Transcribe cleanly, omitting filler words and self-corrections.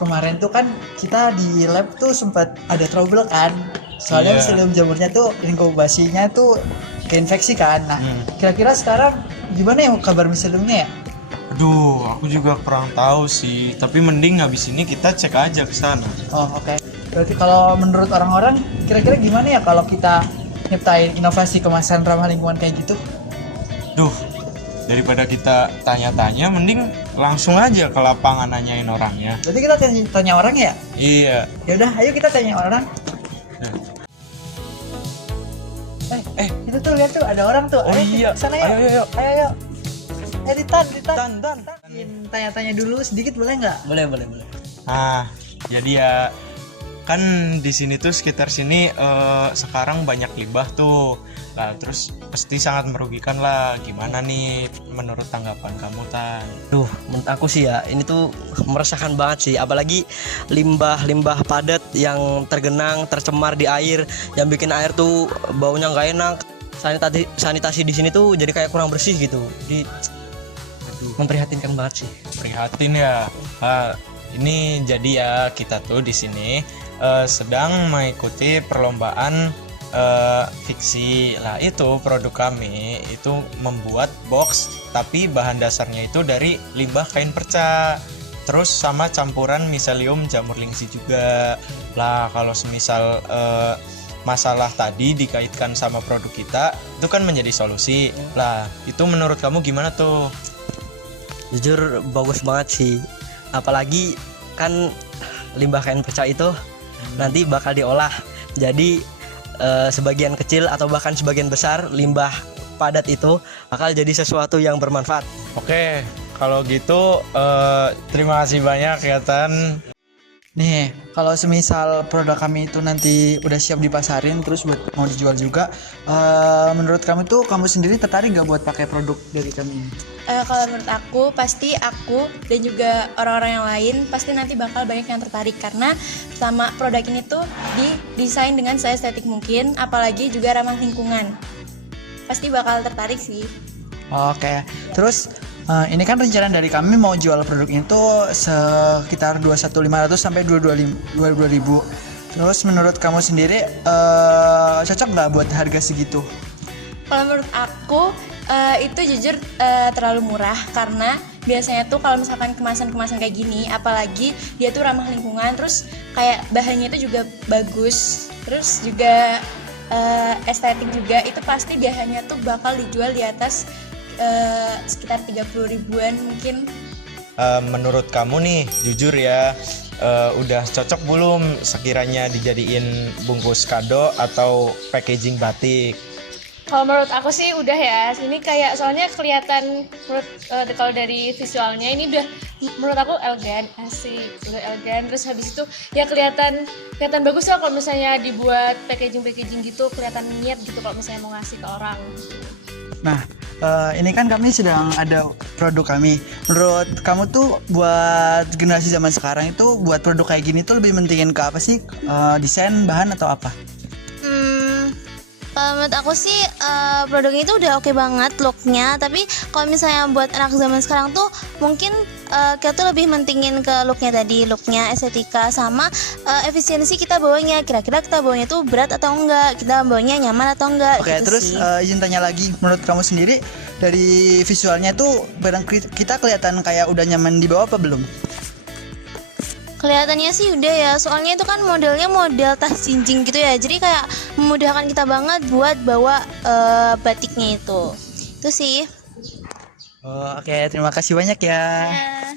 kemarin tuh kan kita di lab tuh sempat ada trouble kan. Soalnya miselium jamurnya tuh inkubasinya tuh keinfeksi kan. Nah, kira-kira sekarang gimana ya kabar miseliumnya ya? Aduh, aku juga kurang tahu sih. Tapi mending habis ini kita cek aja ke sana. Oh, oke. Berarti kalau menurut orang-orang kira-kira gimana ya kalau kita nyiptain inovasi kemasan ramah lingkungan kayak gitu? Duh, daripada kita tanya-tanya, mending langsung aja ke lapangan nanyain orangnya. Berarti kita tanya orang ya? Iya. Yaudah, ayo kita tanya orang. Itu tuh lihat tuh ada orang tuh. Oh Ayo, iya. Sana yuk. Ayo. Ayo. Ditan. Dan. Tanya-tanya dulu sedikit boleh nggak? Boleh. Nah, jadi ya kan di sini tuh sekitar sini sekarang banyak limbah tuh. Nah, terus pasti sangat merugikan lah. Gimana nih menurut tanggapan kamu, Tan? Duh, menurut aku sih ya ini tuh meresahkan banget sih, apalagi limbah padat yang tergenang, tercemar di air, yang bikin air tuh baunya nggak enak. Sanitasi di sini tuh jadi kayak kurang bersih gitu. Jadi memprihatinkan banget sih. Prihatin ya. Ini jadi ya kita tuh di sini sedang mengikuti perlombaan fiksi lah. Itu produk kami itu membuat box tapi bahan dasarnya itu dari limbah kain perca, terus sama campuran miselium jamur lingsi juga lah. Kalau semisal masalah tadi dikaitkan sama produk kita, itu kan menjadi solusi lah. Itu menurut kamu gimana tuh? Jujur bagus banget sih, apalagi kan limbah kain perca itu nanti bakal diolah jadi sebagian kecil atau bahkan sebagian besar limbah padat itu bakal jadi sesuatu yang bermanfaat. Oke, kalau gitu terima kasih banyak ya Tan. Nih, kalau semisal produk kami itu nanti udah siap dipasarin terus buat mau dijual juga, menurut kamu tuh kamu sendiri tertarik gak buat pakai produk dari kami? Kalau menurut aku pasti aku dan juga orang-orang yang lain pasti nanti bakal banyak yang tertarik karena sama produk ini tuh didesain dengan seestetik mungkin, apalagi juga ramah lingkungan. Pasti bakal tertarik sih. Oke, terus ini kan rencana dari kami mau jual produk itu sekitar 21.500 sampai 22.000. Terus menurut kamu sendiri cocok nggak buat harga segitu? Kalau menurut aku itu jujur terlalu murah karena biasanya tuh kalau misalkan kemasan-kemasan kayak gini, apalagi dia tuh ramah lingkungan, terus kayak bahannya itu juga bagus, terus juga estetik juga, itu pasti biasanya tuh bakal dijual di atas sekitar 30 ribuan mungkin. Menurut kamu nih, jujur ya, udah cocok belum sekiranya dijadiin bungkus kado atau packaging batik? Kalau menurut aku sih udah ya, ini kayak soalnya kelihatan kalau dari visualnya ini udah menurut aku elegan, asik, udah elegan. Terus habis itu ya kelihatan bagus lah kalau misalnya dibuat packaging gitu, kelihatan niat gitu kalau misalnya mau ngasih ke orang. Nah, ini kan kami sedang ada produk kami. Menurut kamu tuh buat generasi zaman sekarang itu buat produk kayak gini tuh lebih mentingin ke apa sih? Desain, bahan atau apa? Menurut aku sih produk itu udah oke banget looknya, tapi kalau misalnya buat anak zaman sekarang tuh mungkin kita tuh lebih mentingin ke looknya, estetika sama efisiensi kita bawanya. Kira-kira kita bawanya tuh berat atau enggak, kita bawanya nyaman atau enggak. Oke, gitu terus sih. izin tanya lagi, menurut kamu sendiri dari visualnya tuh barang kita kelihatan kayak udah nyaman dibawa apa belum? Kelihatannya sih udah ya, soalnya itu kan modelnya model tas jinjing gitu ya, jadi kayak memudahkan kita banget buat bawa batiknya itu sih. Oke, terima kasih banyak ya. Ya.